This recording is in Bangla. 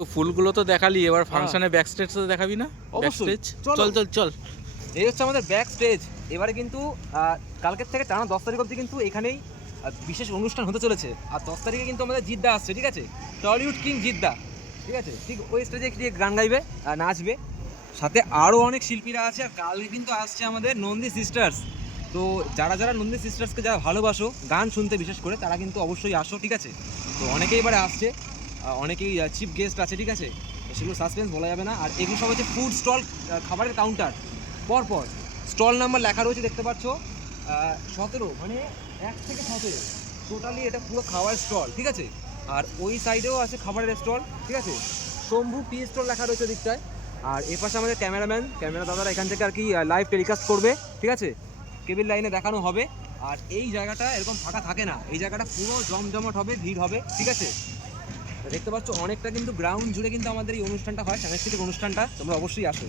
তো ফুলগুলো তো দেখালি, এবার হ্যাঁ। ফাংশনে ব্যাক স্টেজ তো দেখাবি না? ব্যাক অবশ্যই। স্টেজ চলো। চল চল চল। এই হচ্ছে আমাদের ব্যাক স্টেজ। এবারে কিন্তু কালকের থেকে টানা 10 তারিখ অবধি কিন্তু এখানেই বিশেষ অনুষ্ঠান হতে চলেছে। আর 10 তারিখে কিন্তু আমাদের জিদ্দা আসছে, ঠিক আছে? টলিউড কিং জিদ্দা, ঠিক আছে? ঠিক ওই স্টেজে একটি গান গাইবে, নাচবে। সাথে আরও অনেক শিল্পীরা আছে। আর কালকে কিন্তু আসছে আমাদের নন্দী সিস্টার্স। তো যারা যারা নন্দী সিস্টার্সকে যারা ভালোবাসো গান শুনতে বিশেষ করে, তারা কিন্তু অবশ্যই আসো, ঠিক আছে? তো অনেকেই এবারে আসছে, অনেকেই চিফ গেস্ট আছে, ঠিক আছে? সেগুলো সাসপেন্স বলা যাবে না। আর এগুলো সব হচ্ছে ফুড স্টল, খাবারের কাউন্টার। পরপর স্টল নাম্বার লেখা রয়েছে, দেখতে পাচ্ছ 17, মানে 1 থেকে 17 টোটালি এটা পুরো খাওয়ার স্টল, ঠিক আছে? আর ওই সাইডেও আছে খাবারের স্টল, ঠিক আছে? শম্ভু টি স্টল লেখা রয়েছে দিকটায়। আর এ পাশে আমাদের ক্যামেরা দাদারা এখান থেকে আর কি লাইভ টেলিকাস্ট করবে, ঠিক আছে? কেবিল লাইনে দেখানো হবে। আর এই জায়গাটা এরকম ফাঁকা থাকে না, এই জায়গাটা পুরো জমজমাট হবে, ভিড় হবে, ঠিক আছে? দেখতে পাচ্ছ অনেকটা কিন্তু গ্রাউন্ড জুড়ে কিন্তু আমাদের এই অনুষ্ঠানটা হয়, সাংস্কৃতিক অনুষ্ঠানটা। তোমরা অবশ্যই আসো।